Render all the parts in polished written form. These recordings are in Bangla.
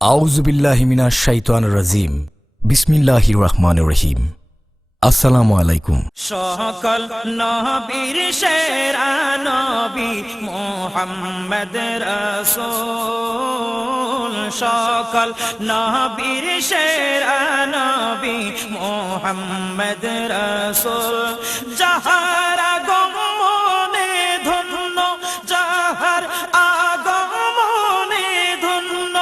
আউযু বিল্লাহি মিনাশ শাইতানির রাজিম। বিসমিল্লাহির রহমানির রহিম। আসসালামু আলাইকুম। সকল নবীর সেরা নবী মুহাম্মদ রাসূল, সকল নবীর সেরা নবী মুহাম্মদ রাসূল। যাহার আগমনে ধন্য, যাহার আগমনে ধন্য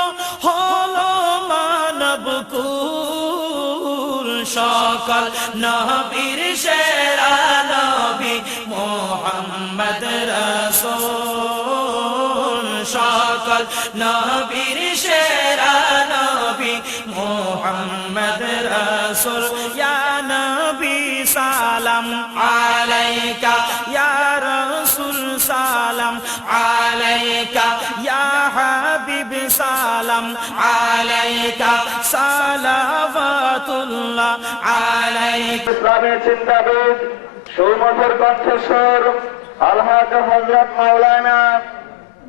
হলো মানবকুল। সকল নবীর সেরা নবী মুহাম্মদ রাসূল, সকল নবীর সেরা নবী মুহাম্মদ রাসূল। ইয়া নবী সালাম আলাইকা, ইয়া রাসূল সালাম আলাইকা, ইয়া হাবিব সালাম আলাইকা, সালাওয়াতুল্লাহ আলাইকা। ইসলামের চিন্তাবিদ, সুমধুর কণ্ঠস্বর আলহাজ হযরত মাওলানা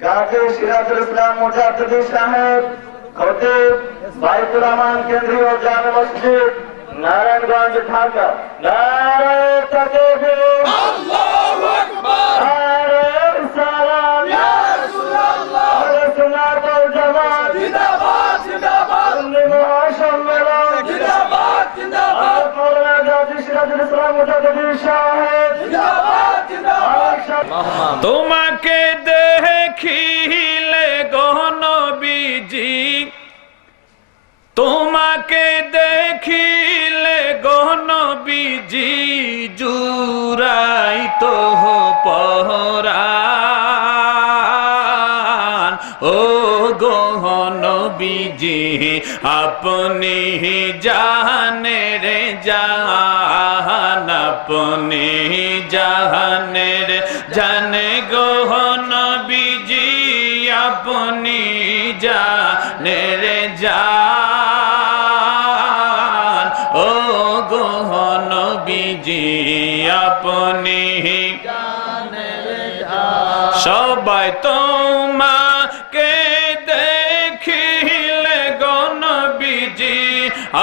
গাজী সিরাজুল ইসলাম মুজাদ্দিদি সাহেব, খতিব বাইতুর রহমান কেন্দ্রীয় জামে মসজিদ, নারায়ণগঞ্জ, ঢাকা। নারায়ে তাকবীর, আল্লাহু আকবার, নারায়ে রিসালাত, ইয়া রাসূলুল্লাহ, আহলে সুন্নাত ওয়াল জামাত জিন্দাবাদ, জিন্দাবাদ, সুন্নি মহাসম্মেলন জিন্দাবাদ, জিন্দাবাদ, মাওলানা গাজী সিরাজুল ইসলাম মুজাদ্দিদি সাহেব জিন্দাবাদ, জিন্দাবাদ। তোমাকে দেখিলে গো নবীজি, তোমাকে দেখিলে গো নবীজি, জুরাইত পরাণ। ও গো নবীজি, আপনি জানে রে জান, আপনি জানে রে জানে গো নবীজি, আপনি জানে রে জান। ও গো নবীজি, আপনি জানে রে জান। সবাই তোমাকে দেখিলে গো নবীজি,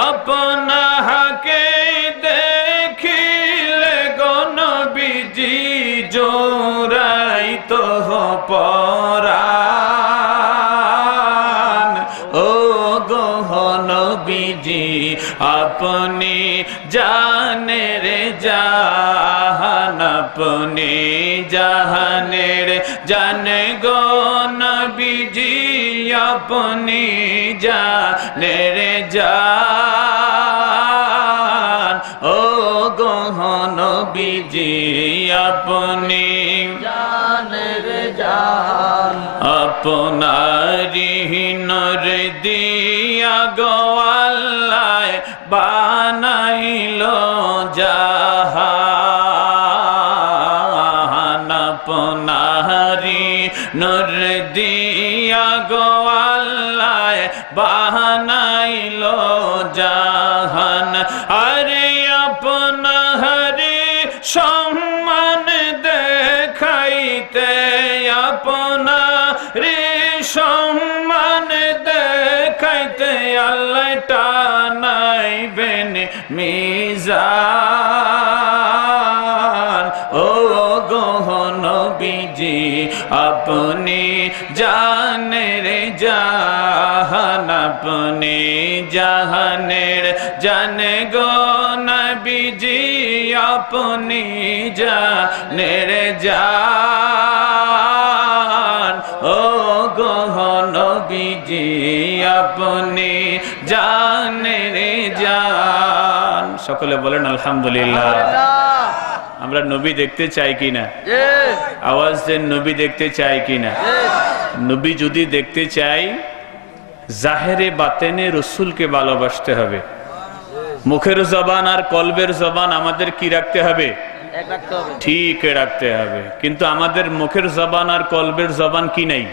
আপনাকে দেখিলে গো নবীজি, জোড়াইত পরাণ। ও গো নবীজি, আপনি জানে রে জাহান, আপনি জাহানে রে জানে গো নবীজি, আপনি জানে রে জান। ও গো নবীজি, আপনি জানে রে জান। আপনারি নূর দিয়া গো আল্লাহ বানাইলো জাহান, আপনারি নূর দিয়া গো আল্লাহ বানাইলো জাহান। আরে আপনারি সম্মান দেখাইতে, আপনারি সম্মান দেখাইতে আল্লাহ টানাইবেন মিজান। ও গো নবীজি, আপনি জানে রে জাহান, আপনি জাহানের জানে গো নবীজি, আপনি জানে রে জান। ও গো নবীজি, আপনি জানে রে জান। সকলে বলেন আলহামদুলিল্লাহ। আমরা নবী দেখতে চাই কিনা? আওয়াজ দেন, নবী দেখতে চাই কিনা? নবী যদি দেখতে চাই, জাহেরে বাতেনে রসুলকে ভালোবাসতে হবে। মুখের জবান আর কলবের জবান আমাদের কি রাখতে হবে? ঠিক রাখতে হবে। কিন্তু আমাদের মুখের জবান আর কলবের জবান কি নাই?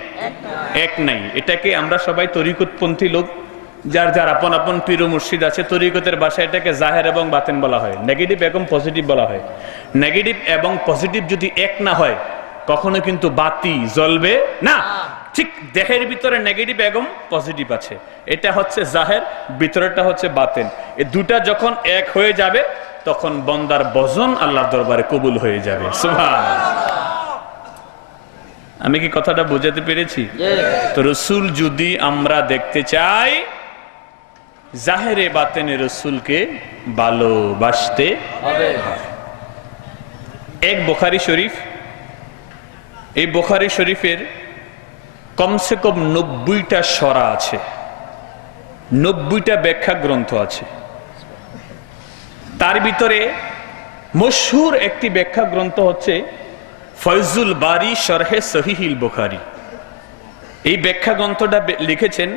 এক নাই। এটাকে আমরা সবাই তরিকতপন্থী লোক, যার যার আপন আপন পীর মুর্শিদ আছে, তরিকতের ভাষায় এটাকে জাহের এবং বাতেন বলা হয়, নেগেটিভ এবং পজিটিভ বলা হয়। নেগেটিভ এবং পজিটিভ যদি এক না হয়, কখনো কিন্তু বাতি জ্বলবে না। ঠিক দেহের ভিতরে নেগেটিভ এবং পজিটিভ আছে, এটা হচ্ছে জাহের, ভিতরেরটা হচ্ছে বাতেন। এই দুটা যখন এক হয়ে যাবে তখন বন্দার ভজন আল্লাহর দরবারে কবুল হয়ে যাবে। সুবহানাল্লাহ। আমি কি কথাটা বোঝাতে পেরেছি? তো রসুল যদি আমরা দেখতে চাই, জাহেরে বাতেনে রসুলকে ভালোবাসতে হবে। এক বুখারী শরীফ, এই বুখারী শরীফের কমসে কম 90টা সরা আছে, 90টা ব্যাখ্যা গ্রন্থ আছে। তার ভিতরে মশহুর একটি ব্যাখ্যা গ্রন্থ হচ্ছে ফয়জুল বারি শরহে সহিহুল বুখারী। এই ব্যাখ্যা গ্রন্থটা লিখেছেন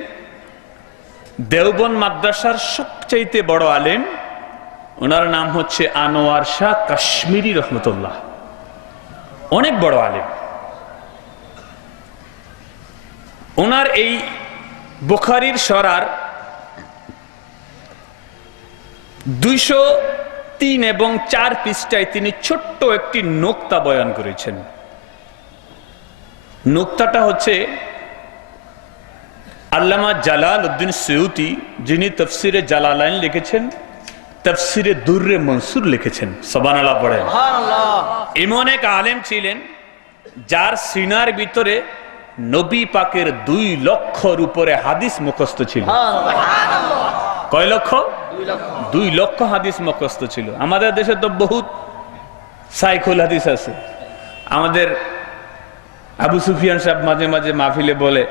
দেওবন্দ মাদ্রাসার সবচাইতে বড় আলেম, ওনার নাম হচ্ছে আনোয়ার শাহ কাশ্মীরি রহমতুল্লাহ, অনেক বড় আলেম। ওনার এই বুখারীর সরার 203 এবং 4 পৃষ্ঠায় তিনি ছোট্ট একটি নোক্তা বয়ান করেছেন। নোক্তাটা হচ্ছে আল্লামা জালালউদ্দিন সুয়ুতি, যিনি তাফসিরে জালালাইন লিখেছেন, তাফসিরে দুররে মনসুর লিখেছেন। সুবহানাল্লাহ পড়েন। এমন এক আলেম ছিলেন যার সিনার ভিতরে নবী পাকের 2 লক্ষর উপরে হাদিস মুখস্থ ছিল। কয় লক্ষ? 2 লক্ষ হাদিস মুখস্থ ছিল। আমাদের দেশে তো বহুত সাইকুল হাদিস আছে। আমাদের আবু সুফিয়ান সাহেব মাঝে মাঝে মাহফিলে বলে,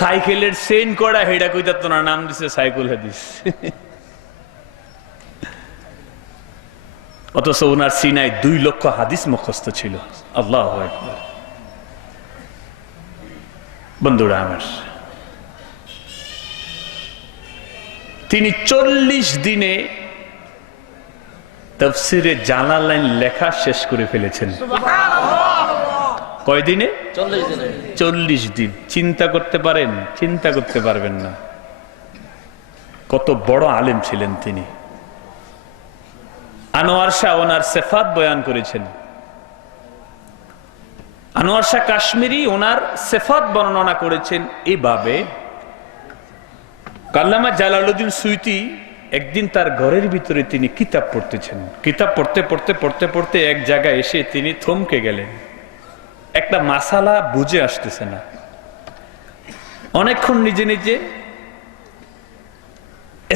সাইকেলের চেইন করা হেডা কইতা তোনার নাম দিছে সাইকুল হাদিস। অথচ ওনার সিনায় 2 লক্ষ হাদিস মুখস্থ ছিল। আল্লাহু আকবার। বন্ধুরা আমার, তিনি 40 দিনে তাফসিরে জালালাইন লেখা শেষ করে ফেলেছেন। কয় দিনে? 40 দিন। চিন্তা করতে পারেন? চিন্তা করতে পারবেন না কত বড় আলেম ছিলেন তিনি। আনোয়ার শাহ ওনার সিফাত বয়ান করেছেন। আনোয়ার শাহ কাশ্মীরি ওনার সিফাত বর্ণনা করেছেন এইভাবে, আল্লামা জালালউদ্দিন সুয়ুতি একদিন তার ঘরের ভিতরে তিনি কিতাব পড়তেছেন। কিতাব পড়তে পড়তে পড়তে পড়তে এক জায়গায় এসে তিনি থমকে গেলেন। একটা মাসালা বুঝে আসতেছে না। অনেকক্ষণ নিজে নিজে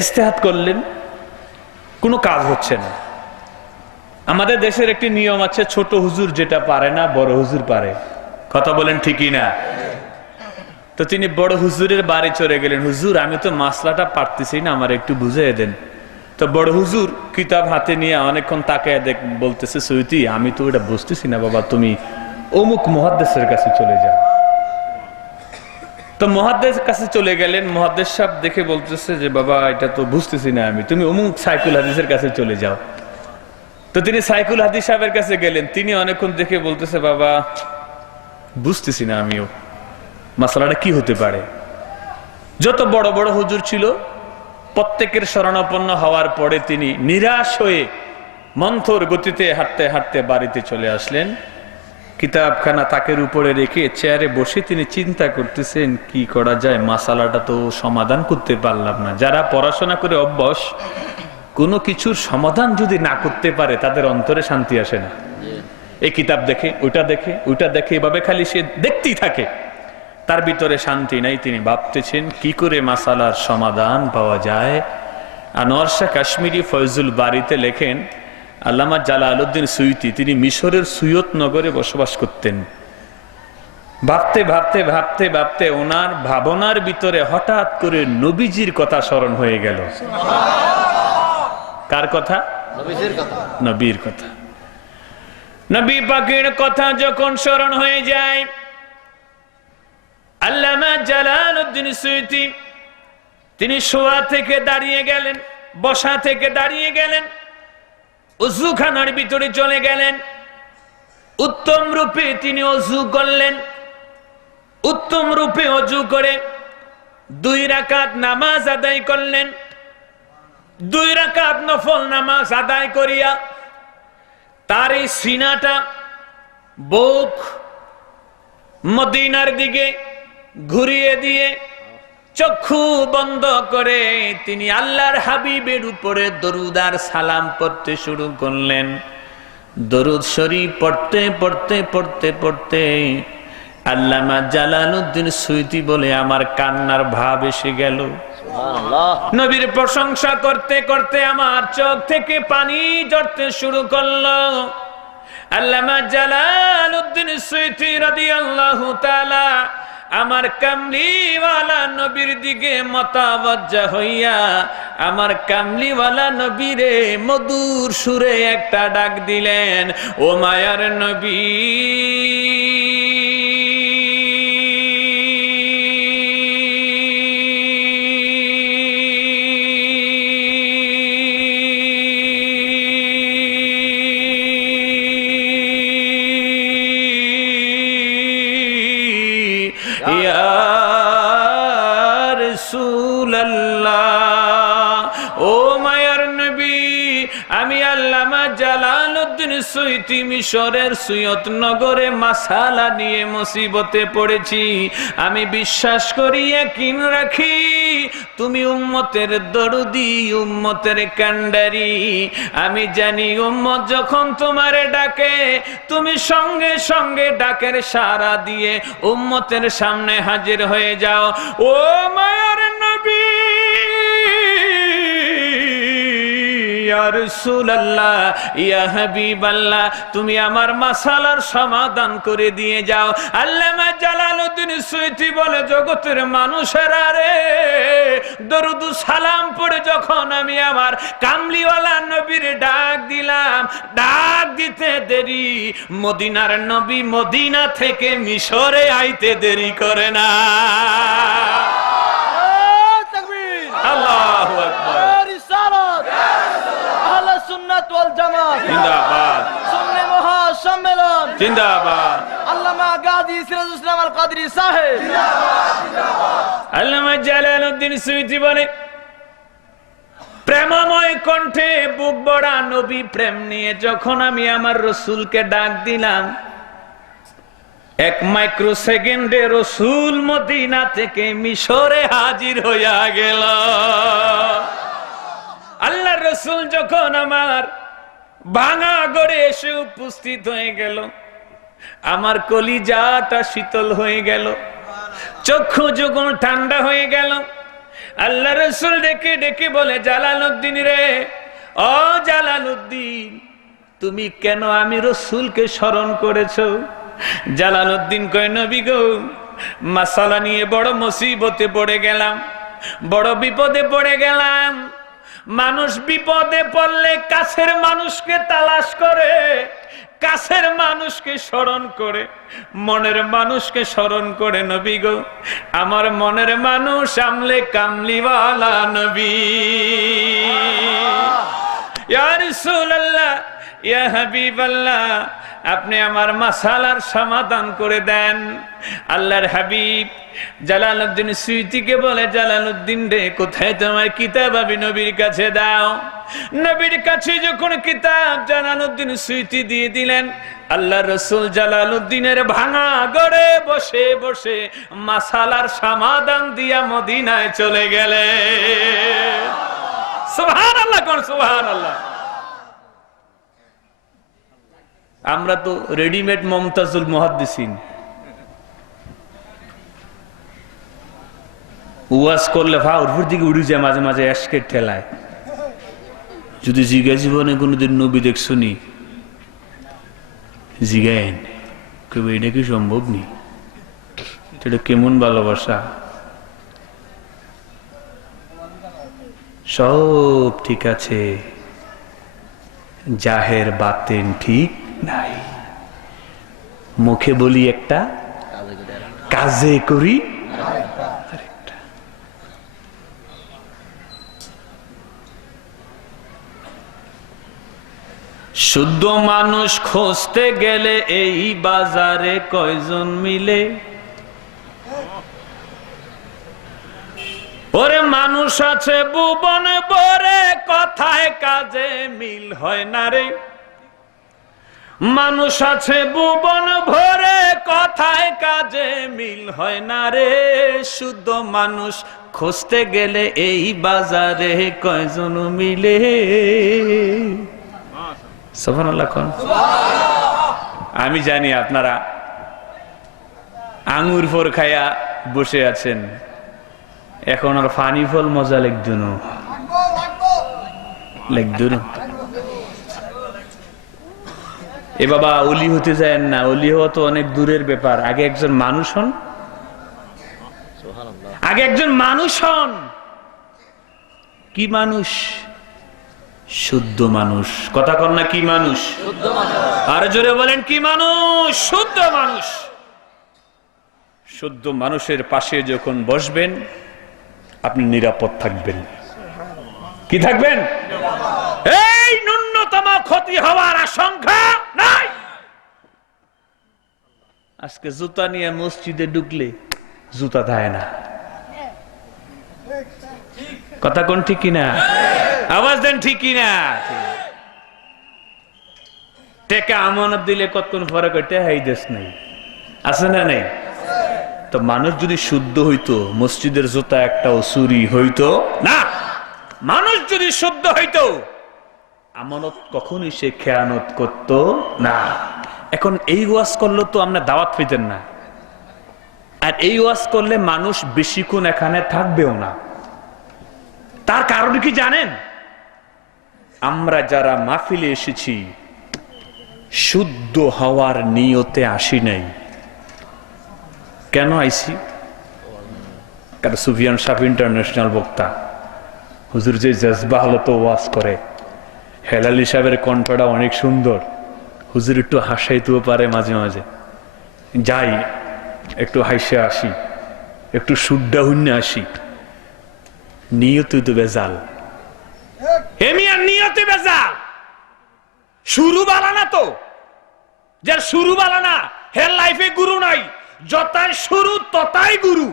ইস্তেহাত করলেন, কোনো কাজ হচ্ছে না। আমাদের দেশের একটি নিয়ম আছে, ছোট হুজুর যেটা পারে না বড় হুজুর পারে। কথা বলেন ঠিকই না? তো তিনি বড় হুজুরের বাড়ি চলে গেলেন। হুজুর, আমি তো মাসলাটা পারতেছি না, আমার একটু বুঝিয়ে দেন। তো বড় হুজুর কিতাব হাতে নিয়ে অনেকক্ষণ তাকায় বলতেছে, সুয়ুতি, আমি তো এটা বুঝতেছি না বাবা, তুমি অমুক মুহাদ্দিসের কাছে চলে যাও। তো মুহাদ্দিস কাছে চলে গেলেন। মুহাদ্দিস সাহেব দেখে বলতেছে যে, বাবা এটা তো বুঝতেছি না আমি, তুমি অমুক সাইকুল হাদিসের কাছে চলে যাও। তো তিনি সাইকুল হাদিস সাহেবের কাছে গেলেন। তিনি অনেকক্ষণ দেখে বলতেছে, বাবা বুঝতেছি না আমিও, মাসালাটা কি হতে পারে। যত বড় বড় হুজুর ছিল প্রত্যেকের শরণাপন্ন হওয়ার পরে তিনি নিরাশ হয়ে মন্থর গতিতে হাঁটতে হাঁটতে বাড়িতে চলে আসলেন। কিতাবখানা তাকের উপরে রেখে চেয়ারে বসে তিনি চিন্তা করতেছেন কি করা যায়, মাসালাটা তো সমাধান করতে পারলাম না। যারা পড়াশোনা করে অভ্যাস, কোনো কিছুর সমাধান যদি না করতে পারে তাদের অন্তরে শান্তি আসে না। এই কিতাব দেখে ওইটা দেখে ওইটা দেখে, এভাবে খালি সে দেখতেই থাকে, তার ভিতরে শান্তি নাই। তিনি ভাবতেছেন কি করে মাসালার সমাধান পাওয়া যায়। আনোয়ার শাহ কাশ্মীরি ফয়জুল বারিতে লেখেন, আল্লামা জালালউদ্দিন সুয়ুতি তিনি মিশরের সুয়ত নগরে বসবাস করতেন। ভাবতে ভাবতে ভাবতে ভাবতে ওনার ভাবনার ভিতরে হঠাৎ করে নবীজির কথা স্মরণ হয়ে গেল। কার কথা? নবীর কথা। নবী পাকের কথা যখন স্মরণ হয়ে যায়, আল্লামা জালালউদ্দিন সুয়ুতি তিনি শোয়া থেকে দাঁড়িয়ে গেলেন, বসা থেকে দাঁড়িয়ে গেলেন, ওযুখানার ভিতরে চলে গেলেন। উত্তম রূপে তিনি ওযু করলেন। উত্তম রূপে ওযু করে 2 রাকাত নামাজ আদায় করলেন। 2 রাকাত নফল নামাজ আদায় করিয়া তার এই সিনাটা বুক মদিনার দিকে ঘুরিয়ে দিয়ে চক্ষু বন্ধ করে তিনি আল্লাহর হাবিবের উপরে দরুদ আর সালাম পড়তে শুরু করলেন। দরুদ শরীফ পড়তে পড়তে পড়তে পড়তে আল্লামা জালালউদ্দিন সুয়ুতী বলে আমার কান্নার ভাব এসে গেল। নবীর প্রশংসা করতে করতে আমার চোখ থেকে পানি ঝরতে শুরু করলো। আল্লামা জালালউদ্দিন সুয়ুতী রাদিয়াল্লাহু তাআলা আমার কামলিওয়ালা নবীর দিকে মতাবজ্জা হইয়া আমার কামলিওয়ালা নবীরে মধুর সুরে একটা ডাক দিলেন, ও মায়ার নবী। সুয়ুতী মিশরের সুয়ত নগরে মাসালা নিয়ে মুসিবতে পড়েছি। আমি বিশ্বাস করি, ইয়াকিন রাখি, তুমি উম্মতের দরদি, উম্মতের কান্ডারি। আমি জানি উম্মত যখন তোমারে ডাকে তুমি সঙ্গে সঙ্গে ডাকের সাড়া দিয়ে উম্মতের সামনে হাজির হয়ে যাও। ও মায়ার নবী, ইয়া রাসূলুল্লাহ, ইয়া হাবিবাল্লাহ, তুমি আমার মাসালার সমাধান করে দিয়ে যাও। আল্লামা জালালউদ্দিন সুয়ুতী বলে, জগতের মানুষেরা রে, দরুদ সালাম পড়ে যখন আমি আমার কামলিওয়ালা নবীর ডাক দিলাম, ডাক দিতে দেরি মদিনার নবী মদিনা থেকে মিশরে আইতে দেরি করে না। আল্লাহু আকবার। জিন্দাবাদ। সুন্নি মহাসম্মেলন জিন্দাবাদ। আল্লামা গাজী সিরাজুল ইসলাম আল কাদরি সাহেব জিন্দাবাদ। আল্লামা জালালউদ্দিন সুয়ুতী বলে, প্রেমময় কণ্ঠে বুক ভরা নবী প্রেম নিয়ে যখন আমি আমার রসুলকে ডাক দিলাম, এক মাইক্রো সেকেন্ডে রসুল মদিনা থেকে মিশরে হাজির হইয়া গেল। আল্লাহ রসুল যখন আমার ভাঙা গড়ে এসে উপস্থিত হয়ে গেল, আমার কলিজাটা শীতল হয়ে গেল, চক্ষু যুগল ঠান্ডা হয়ে গেল। আল্লাহ রসুল ডেকে ডেকে বলে, জালালউদ্দিন রে, ও জালালউদ্দিন, তুমি কেন আমি রসুলকে স্মরণ করেছো? জালালউদ্দিন কয়, নবী গো, মাসালা নিয়ে বড় মুসিবতে পড়ে গেলাম, বড় বিপদে পড়ে গেলাম। মানুষ বিপদে পড়লে কাছের মানুষকে তালাশ করে, কাছের মানুষকে স্মরণ করে, মনের মানুষকে স্মরণ করে। নবী গো, আমার মনের মানুষ আমলে কামলিওয়ালা নবী। ইয়া রাসূলুল্লাহ, ইয়া হাবিবাল্লাহ, আপনি আমার মাসালার সমাধান করে দেন। আল্লাহর হাবিব জালালউদ্দিন সুয়ুতীকে বলে, জালালউদ্দিন রে, কোথায় তোমার কিতাব? আমি নবীর কাছে দাও। নবীর কাছে যখন কিতাব জালালউদ্দিন সুয়ুতী দিয়ে দিলেন, আল্লাহ রসুল জালালউদ্দিনের ভাঙা গড়ে বসে বসে মাসালার সমাধান দিয়া মদিনায় চলে গেলেন। সুবহানাল্লাহ, কোন সুবহানাল্লাহ। আমরা তো রেডিমেড মুমতাজুল মুহাদ্দিসিন, ওয়াজ করলে ভাওর দিকে উড়ে যায় মাঝে মাঝে এশকের ঠেলায়। যদি জিগা জীবনে কোনোদিন নবী দেখছনি, জিগায়েন কবে এটা কি সম্ভব নি? এটা কেমন ভালোবাসা? সব ঠিক আছে, জাহের বাতেন ঠিক নাই। মুখে বলি একটা, কাজে করি আরেকটা। শুদ্ধ মানুষ খুঁজতে গেলে এই বাজারে কয়জন মিলে? ওরে মানুষ আছে ভুবন ভরে, কথায় কাজে মিল হয় না রে। মানুষ আছে ভুবন ভরে, কথায় কাজে মিল হয় না রে, শুদ্ধ মানুষ খুঁজতে গেলে এই বাজারে কয়জন মিলে। সুবহানাল্লাহ কোন। আমি জানি আপনারা আঙ্গুর ফল খায়া বসে আছেন, এখন আর ফানি ফল মজা লেগদুন লেগদুন। এ বাবা, অলি হতে যায় না, অলি হওয়া তো অনেক দূরের ব্যাপার। আগে একজন মানুষ হন, আগে একজন মানুষ হন। কি মানুষ? শুদ্ধ মানুষ। কথা কন না, কি মানুষ? আর জোরে বলেন, কি মানুষ? শুদ্ধ মানুষ। শুদ্ধ মানুষের পাশে যখন বসবেন আপনি নিরাপদ থাকবেন। কি থাকবেন? এই ন্যূনতম ক্ষতি হওয়ার আশঙ্কা নাই। আজকে জুতা নিয়ে মসজিদে ঢুকলে জুতা দেয় না। কথা কোন ঠিক কিনা? আওয়াজ দেন ঠিক কিনা? টেকা আমানত দিলে কতক্ষণ পরে কইতে হাই দেশ নাই, আছে না নেই? তো মানুষ যদি শুদ্ধ হইতো মসজিদের জুতা একটাও চুরি হইতো না। মানুষ যদি শুদ্ধ হইতো আমানত কখনই সে খেয়ানত করতো না। এখন এই ওয়াজ করলে তো আমরা দাওয়াত পেতেন না, আর এই ওয়াজ করলে মানুষ বেশিক্ষণ এখানে থাকবেও না। তার কারণ কি জানেন? আমরা যারা মাহফিলে এসেছি শুদ্ধ হওয়ার নিয়তে আসি নাই। কেন আইছি? কারণ সুফিয়ান সাহেব ইন্টারন্যাশনাল বক্তা, হুজুর যে জজবা হলো তো ওয়াজ করে, হেলালি সাহেবের কণ্ঠটা অনেক সুন্দর, হুজুর একটু হাসাইতেও পারে মাঝে মাঝে, যাই একটু হাসে আসি, একটু সুড্ডা হুন্যে আসি। নিয়তই তো বেজাল। হেমিয়ার নিয়তে বেজাল। শুরু বালানা তো, যার শুরু বালানা হের লাইফে গুরু নাই। যতাই শুরু ততাই গুরু।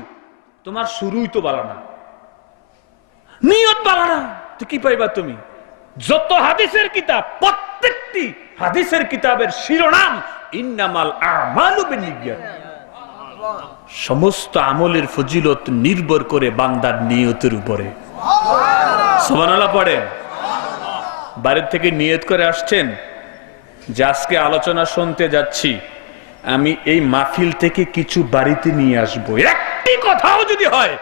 তোমার শুরুই তো বালানা, নিয়ত বালানা, তো কি পাইবা তুমি? যত হাদিসের কিতাব, প্রত্যেকটি হাদিসের কিতাবের শিরোনাম ইন্নামাল আমালু বিন্নিয়াত। সমস্ত আমলের ফজিলত নির্ভর করে বান্দার নিয়তের উপরে। সুবহানাল্লাহ পড়েন। বাড়ির থেকে নিয়ত করে আসছেন যে আজকে আলোচনা শুনতে যাচ্ছি, আমি এই মাহফিল থেকে কিছু বাড়িতে নিয়ে আসবো। একটি কথাও যদি হয়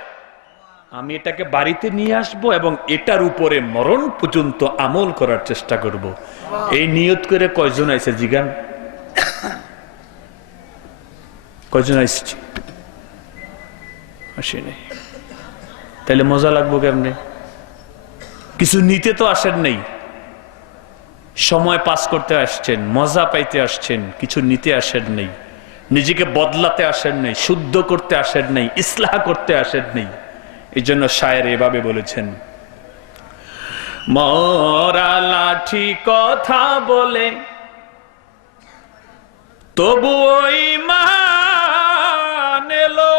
আমি এটাকে বাড়িতে নিয়ে আসবো এবং এটার উপরে মরণ পর্যন্ত আমল করার চেষ্টা করব। এই নিয়ত করে কয়জন আইছে জিগান? কয়জন আইসছি? আসে নাই। তাহলে মজা লাগবো কেমনে? কিছু নিতে তো আসেন নাই, সময় পাস করতে আসছেন, মজা পাইতে আসছেন, কিছু নিতে আসেন নাই, নিজেকে বদলাতে আসেন নাই, শুদ্ধ করতে আসেন নাই, ইসলাহ করতে আসেন নাই। এই জন্য শায়ের এভাবে বলেছেন, মরা লাঠি কথা বলে তবু ওই মান এলো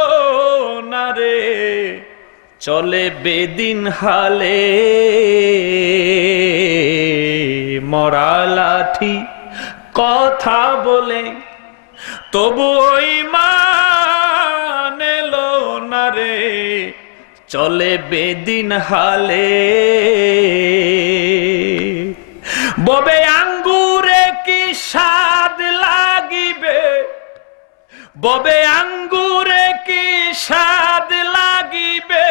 না রে, চলে বেদিন হালে। মরা লাঠি কথা বলে তবু ওই মান এলো না রে, চলে বেদিন হালে। ববে আঙ্গুরে কি স্বাদ লাগিবে, ববে আঙ্গুরে কি স্বাদ লাগিবে,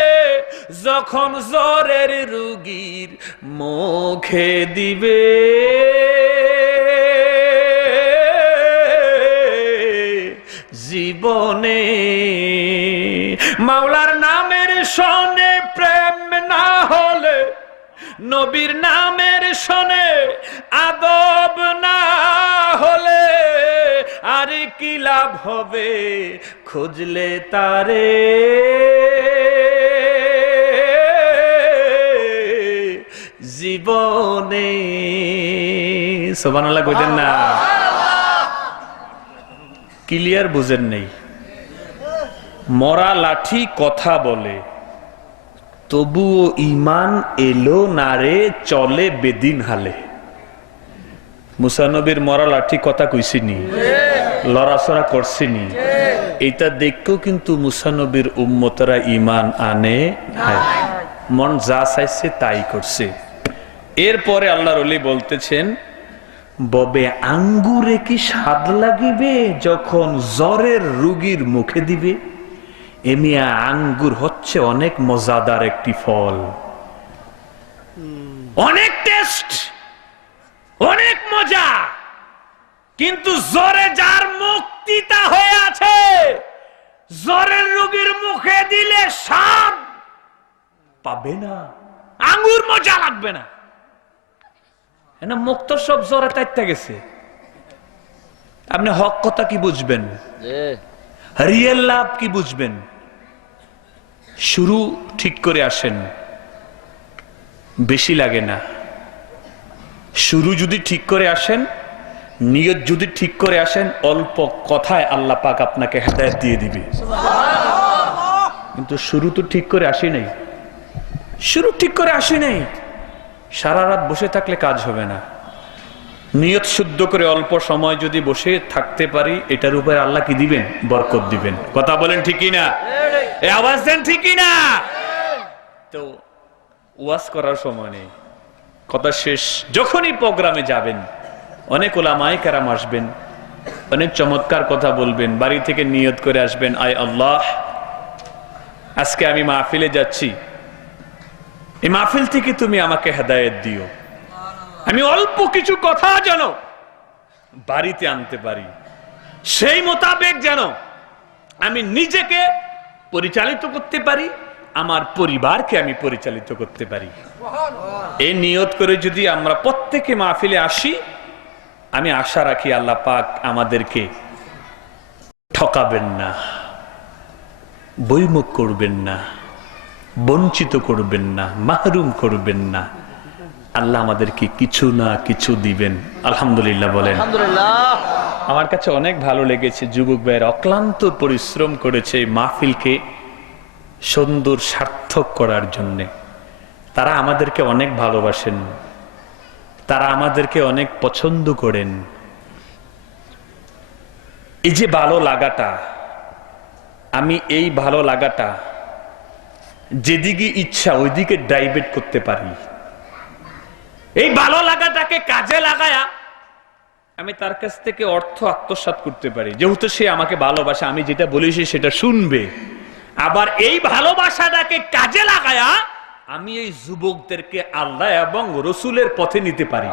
যখন জ্বরের রুগীর মুখে দিবে। জীবনে মাওলার নামের শোনে প্রেম না হলে, নবীর নামের শোনে আদব না হলে, আর কি লাভ হবে খুঁজলে তারে। জীবনে সুবহানাল্লাহ কইতেন না? ক্লিয়ার বুঝেন নেই? মরা লাঠি কথা বলে তবুও ইমান এলো না রে, চলে বেদিন হালে। মুসা নবীর মরা লাঠি কথা কইছিনি? লড়াচড়া করছেনি, এটা দেখতেও কিন্তু মুসা নবীর উম্মতরা ঈমান আনে নাই, মন যা চাইছে তাই করছে। এরপরে আল্লাহর ওলি বলতেছেন, ববে আঙ্গুরে কি স্বাদ লাগিবে যখন জ্বরের রোগীর মুখে দিবে। এমিয়া আঙ্গুর হচ্ছে অনেক মজাদার একটি ফল, অনেক টেস্ট, অনেক মজা, কিন্তু জ্বরে যার মুখ তিতা হয়ে আছে, জ্বরের রোগীর মুখে দিলে স্বাদ পাবে না, আঙ্গুর মজা লাগবে না। মুখ তো সব জ্বরে তাইতে গেছে। আপনি হক কথা কি বুঝবেন, রিয়েল লাভ কি বুঝবেন? শুরু ঠিক করে আসেন, বেশি লাগে না। শুরু যদি ঠিক করে আসেন, নিয়ত যদি ঠিক করে আসেন, অল্প কথায় আল্লাহ পাক আপনাকে হেদায়েত দিয়ে দিবে। কিন্তু শুরু তো ঠিক করে আসি নাই, শুরু ঠিক করে আসি নাই, সারা রাত বসে থাকলে কাজ হবে না। নিয়ত শুদ্ধ করে অল্প সময় যদি বসে থাকতে পারি, এটার উপরে আল্লাহ কি দিবেন? বরকত দিবেন। কথা বলেন ঠিকই না? এই আওয়াজ দেন ঠিকই না? তো ওয়াজ করার সময় নেই, কথা শেষ। যখনই প্রোগ্রামে যাবেন, অনেক ওলামায়ে কেরাম আসবেন, অনেক চমৎকার কথা বলবেন, বাড়ি থেকে নিয়ত করে আসবেন, আয় আল্লাহ, আজকে আমি মাহফিলে যাচ্ছি, এই মাহফিল থেকে তুমি আমাকে হেদায়েত দিও, আমি অল্প কিছু কথা যেন বাড়িতে আনতে পারি, সেই মোতাবেক যেন আমি নিজেকে পরিচালিত করতে পারি, আমার পরিবারকে আমি পরিচালিত করতে পারি। এই নিয়ত করে যদি আমরা প্রত্যেকে মাহফিলে আসি, আমি আশা রাখি আল্লাহ পাক আমাদেরকে ঠকাবেন না, বৈমুখ করবেন না, বঞ্চিত করবেন না, মাহরুম করবেন না। আল্লাহ আমাদেরকে কিছু না কিছু দিবেন। আলহামদুলিল্লাহ বলেন। আমার কাছে অনেক ভালো লেগেছে, যুবক ভাইয়ের অক্লান্ত পরিশ্রম করেছে এই মাহফিলকে সুন্দর সার্থক করার জন্য। তারা আমাদেরকে অনেক ভালোবাসেন, তারা আমাদেরকে অনেক পছন্দ করেন। এই যে ভালো লাগাটা, আমি এই ভালো লাগাটা যেদিকে ইচ্ছা ওইদিকে ডাইভার্ট করতে পারি। এই ভালো লাগাটাকে কাজে লাগায়া আমি তার কাছ থেকে অর্থ আত্মসাৎ করতে পারি, যেহেতু সে আমাকে ভালোবাসে, আমি যেটা বলি সে সেটা শুনবে। আবার এই ভালোবাসাটাকে কাজে লাগায়া আমি এই যুবকদেরকে আল্লাহ এবং রসুলের পথে নিতে পারি।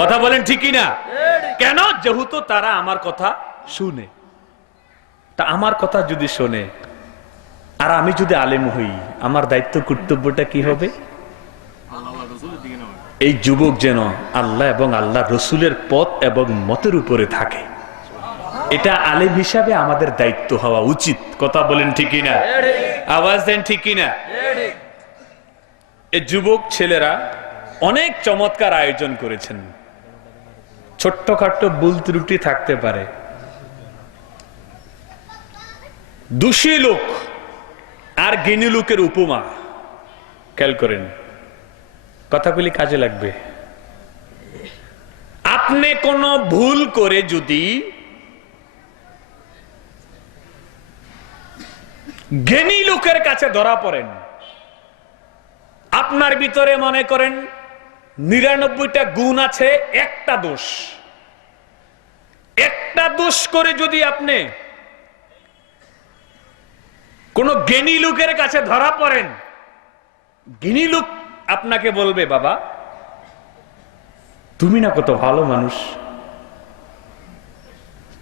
কথা বলেন ঠিকই না? কেন? যেহেতু তারা আমার কথা শুনে। তা আমার কথা যদি শোনে আর আমি যদি আলেম হই, আমার দায়িত্ব কর্তব্যটা কি হবে? এই যুবক যেন আল্লাহ এবং আল্লাহ রসুলের পথ এবং মতের উপরে থাকে, এটা আলেম হিসাবে আমাদের দায়িত্ব হওয়া উচিত। কথা বলেন ঠিকই না? আওয়াজ দেন ঠিকই না? এই যুবক ছেলেরা অনেক চমৎকার আয়োজন করেছেন। ছোট্টখাট্ট ভুল ত্রুটি থাকতে পারে, দোষী লোক আর জ্ঞানী লোকের উপমা খেয়াল করেন, কথাগুলি কাজে লাগবে। আপনি কোন ভুল করে যদি জ্ঞানী লোকের কাছে ধরা পড়েন, আপনার ভিতরে মনে করেন ৯৯টা গুণ আছে, একটা দোষ, একটা দোষ করে যদি আপনি কোন জ্ঞানী লোকের কাছে ধরা পড়েন, জ্ঞানী লোক আপনাকে বলবে, বাবা তুমি না কত ভালো মানুষ,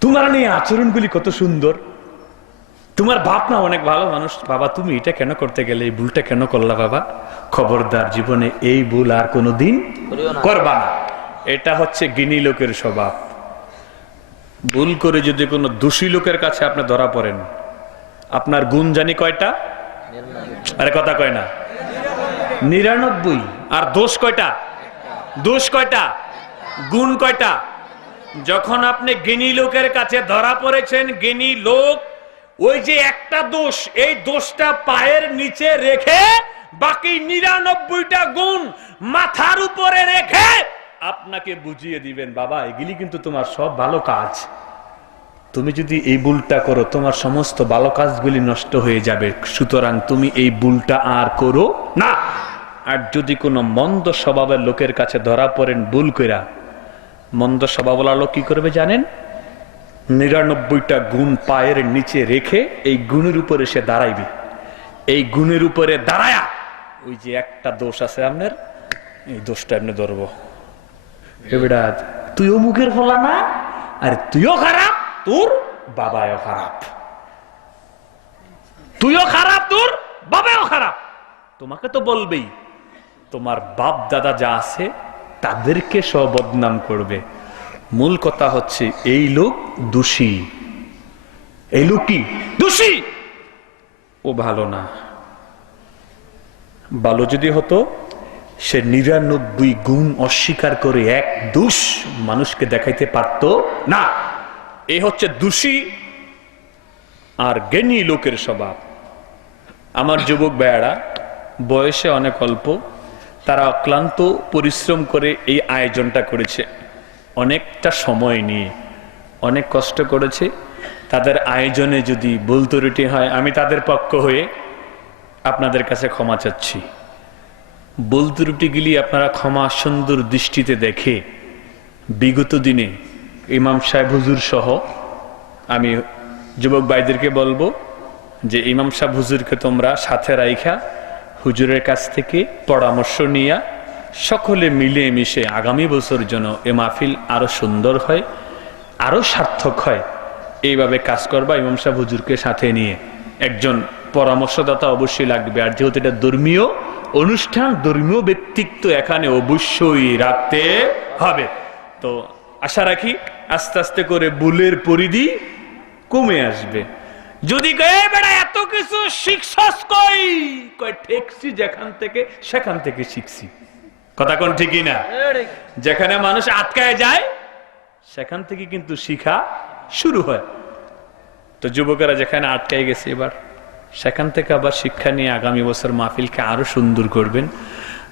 তোমার নিয়ে আচরণগুলি কত সুন্দর, তোমার বাপ না অনেক ভালো মানুষ, বাবা তুমি এটা কেন করতে গেলে, এই ভুলটা কেন করলা বাবা, খবরদার জীবনে এই ভুল আর কোনোদিন করবা না। এটা হচ্ছে জ্ঞানী লোকের স্বভাব। ভুল করে যদি কোনো দোষী লোকের কাছে আপনি ধরা পড়েন, আপনার গুণ জানি কয়টা? আরে কথা কয় না, ৯৯। আর দোষ কয়টা? দোষ কয়টা? গুণ কয়টা? যখন আপনি জ্ঞানী লোকের কাছে ধরা পড়েছেন, জ্ঞানী লোক ওই যে একটা দোষ, এই দোষটা পায়ের নিচে রেখে বাকি ৯৯টা গুণ মাথার উপরে রেখে আপনাকে বুঝিয়ে দিবেন, বাবা এগুলি কিন্তু তোমার সব ভালো কাজ, তুমি যদি এই ভুলটা করো তোমার সমস্ত ভালো কাজগুলি নষ্ট হয়ে যাবে, সুতরাং তুমি এই ভুলটা আর করো না। আর যদি কোনো মন্দ স্বভাবের লোকের কাছে ধরা পড়েন ভুল কইরা, মন্দ স্বভাবওয়ালা লোক কি করবে জানেন? 99টা গুণ পায়ের নিচে রেখে এই গুণের উপরে সে দাঁড়াইবে। এই গুণের উপরে দাঁড়ায়া ওই যে একটা দোষ আছে আপনার, এই দোষটা এমনি ধরবো, এবারে তুইও মুখের ফলা না, আর তুইও খারাপ, তোর বাবাও খারাপ, তুইও খারাপ, তোর বাবাও খারাপ। তোমাকে তো বলবেই, তোমার বাপ দাদা যা আছে তাদেরকে সব বদনাম করবে। মূল কথা হচ্ছে এই লোক দোষী, এই লোক কি দোষী, ও ভালো না। ভালো যদি হতো সে 99 গুণ অস্বীকার করে এক দোষ মানুষকে দেখাইতে পারত না। এই হচ্ছে দোষী আর জ্ঞানী লোকের স্বভাব। আমার যুবক ভাইয়ারা বয়সে অনেক অল্প, তারা অক্লান্ত পরিশ্রম করে এই আয়োজনটা করেছে, অনেকটা সময় নিয়ে অনেক কষ্ট করেছে। তাদের আয়োজনে যদি ভুল ত্রুটি হয়, আমি তাদের পক্ষ হয়ে আপনাদের কাছে ক্ষমা চাচ্ছি। ভুল ত্রুটিগুলি আপনারা ক্ষমা সুন্দর দৃষ্টিতে দেখে বিগত দিনে ইমাম সাহেব হুজুর সহ আমি যুবক ভাইদেরকে বলবো যে ইমাম সাহেব হুজুরকে তোমরা সাথে রাইখা হুজুরের কাছ থেকে পরামর্শ নিয়া সকলে মিলে মিশে আগামী বছর যেন এ মাহফিল আরো সুন্দর হয়, আরো সার্থক হয়, এইভাবে কাজ করবা। ইমাম সাহেব হুজুরকে সাথে নিয়ে একজন পরামর্শদাতা অবশ্যই লাগবে। আর যেহেতু এটা ধর্মীয় অনুষ্ঠান, ধর্মীয় ব্যক্তিত্ব এখানে অবশ্যই রাখতে হবে। তো আশা রাখি আস্তে আস্তে করে ভুলের পরিধি কমে আসবে। যদি এত কিছু শিখছস কই, ঠেকছি যেখান থেকে সেখান থেকে শিখছি, কথা কোন ঠিকই না? যেখানে মানুষ আটকায় যায় সেখান থেকে কিন্তু শিখা শুরু হয়। তো যুবকেরা যেখানে আটকায় গেছে এবার সেখান থেকে আবার শিক্ষা নিয়ে আগামী বছর মাহফিলকে আরো সুন্দর করবেন।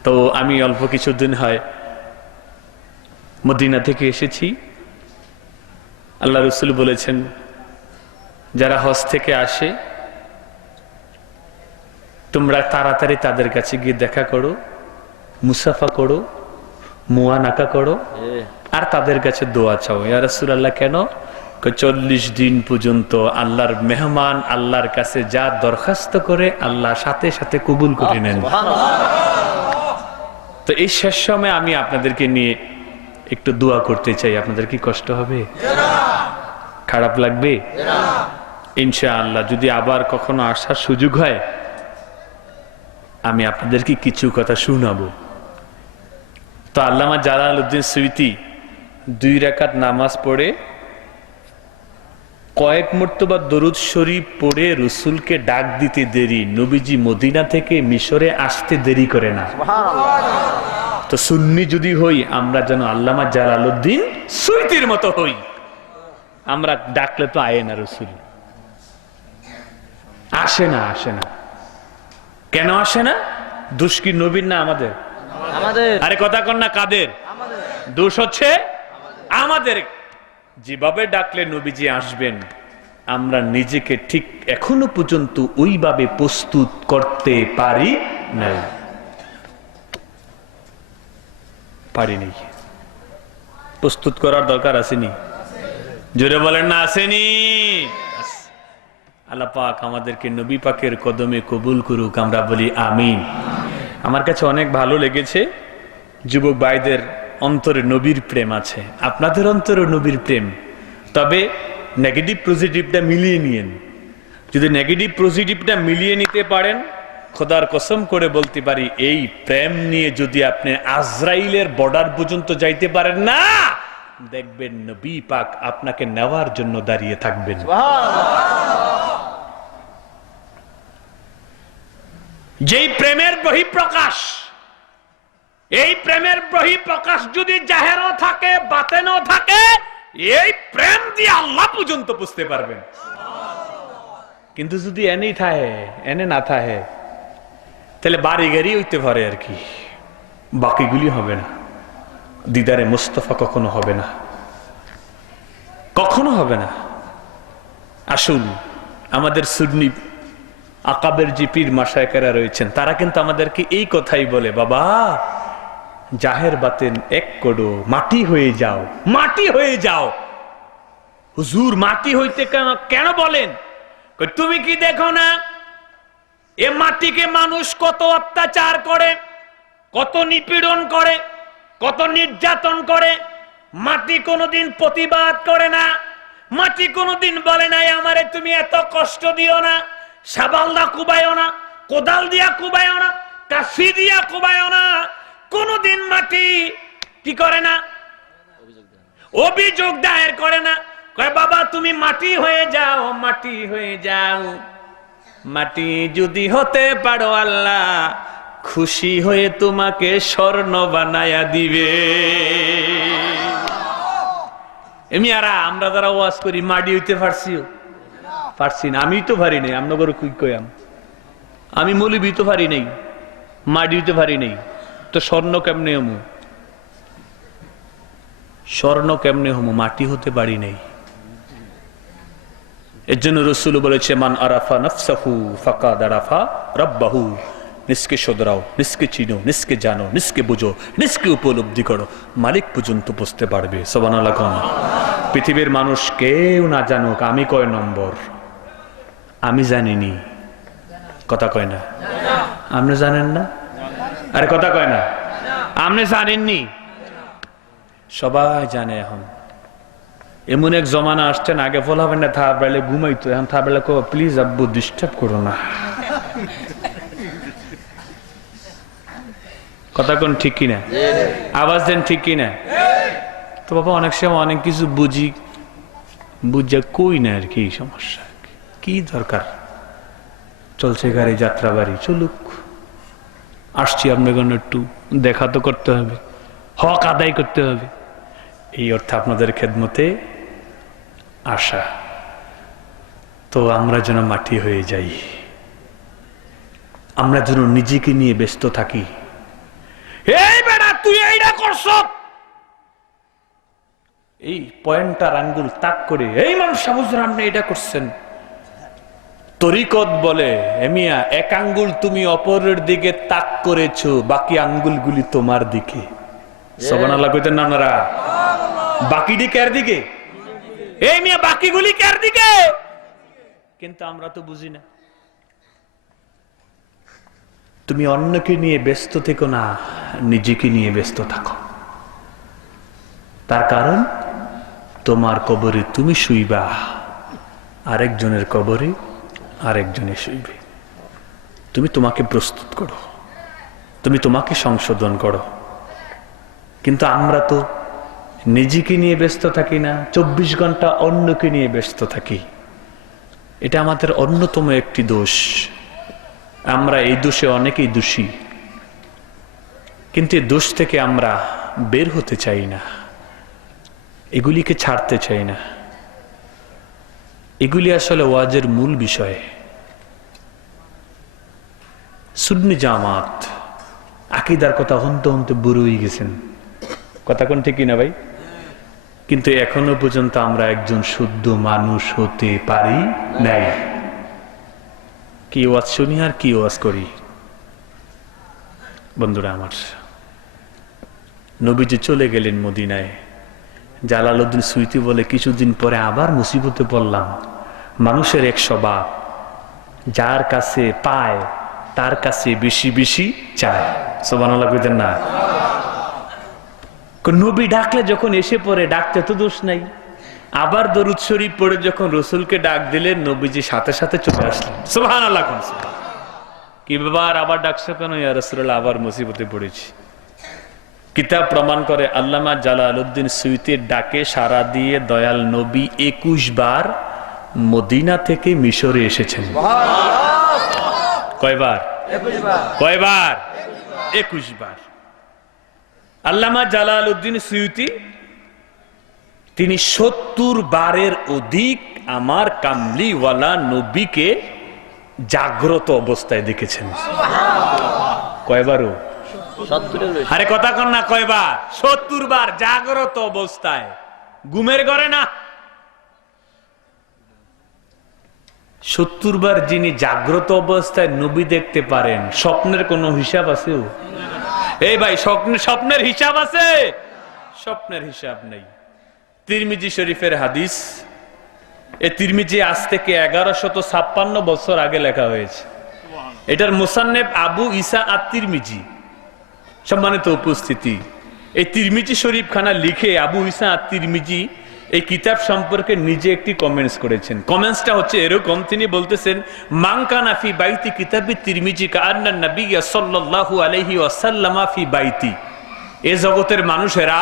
তো আমি অল্প কিছুদিন হয় মদিনা থেকে এসেছি। আল্লাহ রসুল বলেছেন যারা হজ থেকে আসে তোমরা তাড়াতাড়ি তাদের কাছে গিয়ে দেখা করো, মুসাফা করো, মুআনাকা করো, আর তাদের কাছে দোয়া চাও। ইয়া রাসূলুল্লাহ কেন? 40 দিন পর্যন্ত আল্লাহর মেহমান আল্লাহর কাছে যা দরখাস্ত করে আল্লাহ সাথে সাথে কবুল করে নেন। তো এই শেষ সময় আমি আপনাদেরকে নিয়ে একটু দোয়া করতে চাই। আপনাদের কি কষ্ট হবে? খারাপ লাগবে? ইনশাআল্লাহ যদি আবার কখনো আসার সুযোগ হয় আমি আপনাদেরকে কিছু কথা শোনাবো। তো আল্লামা জালালউদ্দিন সুয়ুতী 2 রাকাত নামাজ পড়ে কয়েক মর্তবা দরুদ শরীফ পড়ে রসুলকে ডাক দিতে দেরি, নবীজি মদিনা থেকে মিশরে আসতে দেরি করে না। তো সুন্নি যদি হই আমরা যেন আল্লামা জালালউদ্দিন সুয়ুতীর মতো হই। আমরা ডাকলে তো আয় না, রসুল আসে না, আসে না। কেন আসে না? দোষ কি নবীর না আমাদের? আরে কথা কন না, কাদের দোষ? হচ্ছে আমাদের। যেভাবে ডাকলে নবীজি আসবেন আমরা নিজেকে ঠিক এখনো পর্যন্ত ওইভাবে প্রস্তুত করতে পারি নাই, পারিনি। প্রস্তুত করার দরকার আসেনি? জোরে বলেন না, আসেনি? আল্লাহ পাক আমাদেরকে নবী পাকের কদমে কবুল করুক, আমরা বলি আমিন। আমার কাছে অনেক ভালো লেগেছে যুবক ভাইদের অন্তরে নবীর প্রেম আছে, আপনাদের অন্তরে নবীর প্রেম। তবে নেগেটিভ পজিটিভটা মিলিয়ে নিয়েন। যদি নেগেটিভ পজিটিভটা মিলিয়ে নিতে পারেন, খোদার কসম করে বলতে পারি এই প্রেম নিয়ে যদি আপনি আজরাইলের বর্ডার পর্যন্ত যাইতে পারেন না, দেখবেন নবী পাক আপনাকে নেওয়ার জন্য দাঁড়িয়ে থাকবেন। যেই প্রেমের বহিঃপ্রকাশ, এই প্রেমের বহিঃপ্রকাশ যদি জাহেরও থাকে বাতেনও থাকে, এই প্রেম দিয়ে আল্লাহ পর্যন্ত বুঝতে পারবেন। কিন্তু যদি এনেই থাকে, এনে না থাকে, তাহলে বাড়ি গাড়ি হইতে পারে আর কি, বাকিগুলি হবে না। দিদারে মুস্তফা কখনো হবে না, কখনো হবে না। আসুন, আমাদের সুন্নি আকাবের যে পীর মাশায়েখেরা রয়েছেন তারা কিন্তু আমাদেরকে এই কথাই বলে, বাবা জাহের বাতেন এক করো, মাটি হয়ে যাও, মাটি হয়ে যাও। হুজুর মাটি হইতে কেন বলেন? তুমি কি দেখো না এ মাটিকে মানুষ কত অত্যাচার করে, কত নিপীড়ন করে, কত নির্যাতন করে। মাটি কোনোদিন প্রতিবাদ করে না, মাটি কোনোদিন বলে নাই আমারে তুমি এত কষ্ট দিও না, শাবাল দা কুবায়ও না, কোদাল দিয়া কুবায়ও না, কাশি দিয়া কুবায়ও না। কোনোদিন মাটি কি করে না? অভিযোগ দায়ের করে না। কয় বাবা তুমি মাটি হয়ে যাও, মাটি হয়ে যাও। মাটি যদি হতে পারো আল্লাহ খুশি হয়ে তোমাকে স্বর্ণ বানায়া দিবে। আমরা যারা ওয়াজ করি মাটি হইতে পারছি না। আমি তো পারি নাই, আমরা করে কইয়াম আমি মৌলবি তো পারি নাই, মাটি হইতে পারি নাই, তো স্বর্ণ কেমনে হমু? স্বর্ণ কেমনে হমু? মাটি হতে পারি নাই। এর জন্য রাসূল বলেছে, মান আরাফা নাফসাহু ফাকাদ আরাফা রাব্বাহু। নিজকে শোধরাও, নিজকে চিনো, নিজকে জানো, নিজকে বুঝো, নিজকে উপলব্ধি করো, মালিক পর্যন্ত বুঝতে পারবে। সুবহানাল্লাহ। পৃথিবীর মানুষ কেউ না জানুক আমি কয় নম্বর, আমি জানিনি। কথা কয় না? আপনি জানেন না? আরে কথা কয় না? আপনি জানেননি? সবাই জানে। এখন এমন এক জমানা আসছেন, আগে বলাবেন না থা বেলে ঘুমাইতো, এখন থা বেলা কো প্লিজ আব্বু ডিস্টার্ব করো না। কথা কোন ঠিক কিনা? আওয়াজ দেন ঠিক কিনা? তো বাবা অনেক সময় অনেক কিছু বুঝা কই না আর কি। সমস্যা কি দরকার? চলছে গাড়ি, যাত্রা বাড়ি, চলুক। আসছি আপনাকে একটু দেখা তো করতে হবে, হক আদায় করতে হবে। এই অর্থে আপনাদের খেদমতে আসা। তো আমরা যেন মাটি হয়ে যাই, আমরা যেন নিজেকে নিয়ে ব্যস্ত থাকি। এই বেটা তুই এইটা করছ, এই পয়েন্টার আঙ্গুল তাক করে এই মানুষ সাবুজরা আপনি এটা করছেন। তরিকত বলে এমিয়া এক আঙ্গুল তুমি অপরের দিকে তাক করেছো, বাকি আঙ্গুলগুলি তোমার দিকে। সুবহানাল্লাহ কইতেন না আপনারা? বাকিটি কার দিকে? এই মিয়া বাকিগুলি কার দিকে? কিন্তু আমরা তো বুঝি না। তুমি অন্যকে নিয়ে ব্যস্ত থেকো না, নিজেকে নিয়ে ব্যস্ত থাকো। তার কারণ তোমার কবরে তুমি শুইবা, আরেকজনের কবরে আরেকজনে শুইবে। তুমি তোমাকে প্রস্তুত করো, তুমি তোমাকে সংশোধন করো। কিন্তু আমরা তো নিজেকে নিয়ে ব্যস্ত থাকি না, 24 ঘন্টা অন্যকে নিয়ে ব্যস্ত থাকি। এটা আমাদের অন্যতম একটি দোষ। আমরা এই দোষে অনেকেই দোষী, কিন্তু এই দোষ থেকে আমরা বের হতে চাই না, এগুলিকে ছাড়তে চাই না। এগুলি আসলে ওয়াজের মূল বিষয়। সুন্নি জামাত আকীদার কথা হনতে হনতে বুড়ো হয়ে গেছেন। কথা কোন ঠিক না ভাই? কিন্তু এখনো পর্যন্ত আমরা একজন শুদ্ধ মানুষ হতে পারি নাই। কি ওয়াজ শুনি আর কি ওয়াজ করি। বন্ধুরা আমার, নবীজি চলে গেলেন মদিনায়। জালালউদ্দিন সুয়ুতী বলে কিছুদিন পরে আবার মুসিবতে পড়লাম। মানুষের এক স্বভাব, যার কাছে পায় তার কাছে বেশি বেশি চায়। সুবহানাল্লাহ কইতেন না? নবী ডাকলে যখন এসে পড়ে, ডাকতে তো দোষ নাই। আবার দরুদ শরীফ পড়ে যখন রসুলকে ডাক দিলেন, নবীজি সাথে সাথে চলে আসলেন। সুবহানাল্লাহ। কি ব্যাপার, আবার ডাকছো কেন? ইয়া রাসূলুল্লাহ, আবার মুসিবতে পড়েছি। কিতাব প্রমাণ করে আল্লামা জালালউদ্দিন সুয়ুতীর ডাকে সাড়া দিয়ে দয়াল নবী 21 বার মদিনা থেকে মিশরে এসেছেন। কয়বার? 21 বার। আল্লামা জালালউদ্দিন সুয়ুতী তিনি 70 বারের অধিক আমার কামলিওয়ালা নবীকে জাগ্রত অবস্থায় দেখেছেন। কয়বারও? আরে কথা কন না, কয়বার? 70 বার জাগ্রত অবস্থায়, ঘুমের ঘরে না। 70 বার যিনি জাগ্রত অবস্থায় নবী দেখতে পারেন, স্বপ্নের কোনো হিসাব আছে? এই ভাই, স্বপ্নের হিসাব আছে? স্বপ্নের হিসাব নেই। তিরমিজি শরীফের হাদিস, এই তিরমিজি আজ থেকে 1156 বছর আগে লেখা হয়েছে। এটার মুসান্নেফ আবু ঈসা আত-তিরমিজি। সম্মানিত উপস্থিতি, এই তিরমিজি শরীফ খানা লিখে আবু ঈসা আত-তিরমিজি এই কিতাব সম্পর্কে নিজে একটি কমেন্টস করেছেন। কমেন্টসটা হচ্ছে এরকম, তিনি বলতেছেন, মান কানা ফি বাইতি কিতাবি তিরমিজি কাআন্না নবী সাল্লাল্লাহু আলাইহি ওয়াসাল্লাম ফি বাইতি। এই জগতের মানুষেরা,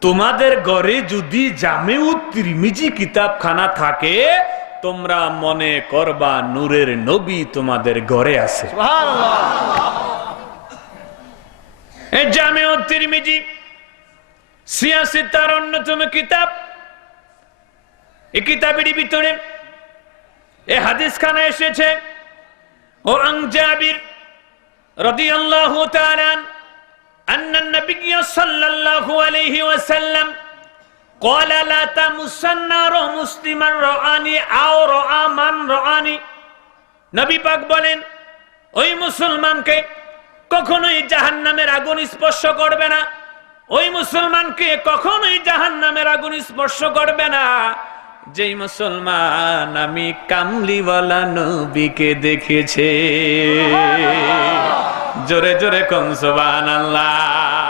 তোমাদের ঘরে যদি জামেউ তিরমিজি কিতাবখানা থাকে, তোমরা মনে করবা নূরের নবী তোমাদের ঘরে আছে। সুবহানাল্লাহ। এই জামেউ তিরমিজি সিয়াসিতার অন্যতম কিতাব। এই কিতাবের ভিতরে এই হাদিস খানা এসেছে, ও আন জাবির রাদিয়াল্লাহু তাআলা আন্না নবী সাল্লাল্লাহু আলাইহি ওয়াসাল্লাম قال لا تمس النار مسلما رآني أو رأى من رآني। নবী পাক বলেন, ওই মুসলমানকে কখনোই জাহান্নামের আগুন স্পর্শ করবে না, ওই মুসলমানকে কখনোই জাহান্নামের আগুন স্পর্শ করবে না যেই মুসলমান আমি কামলিওয়ালা নবীকে দেখেছে। জোরে জোরে কোন সুবহানাল্লাহ।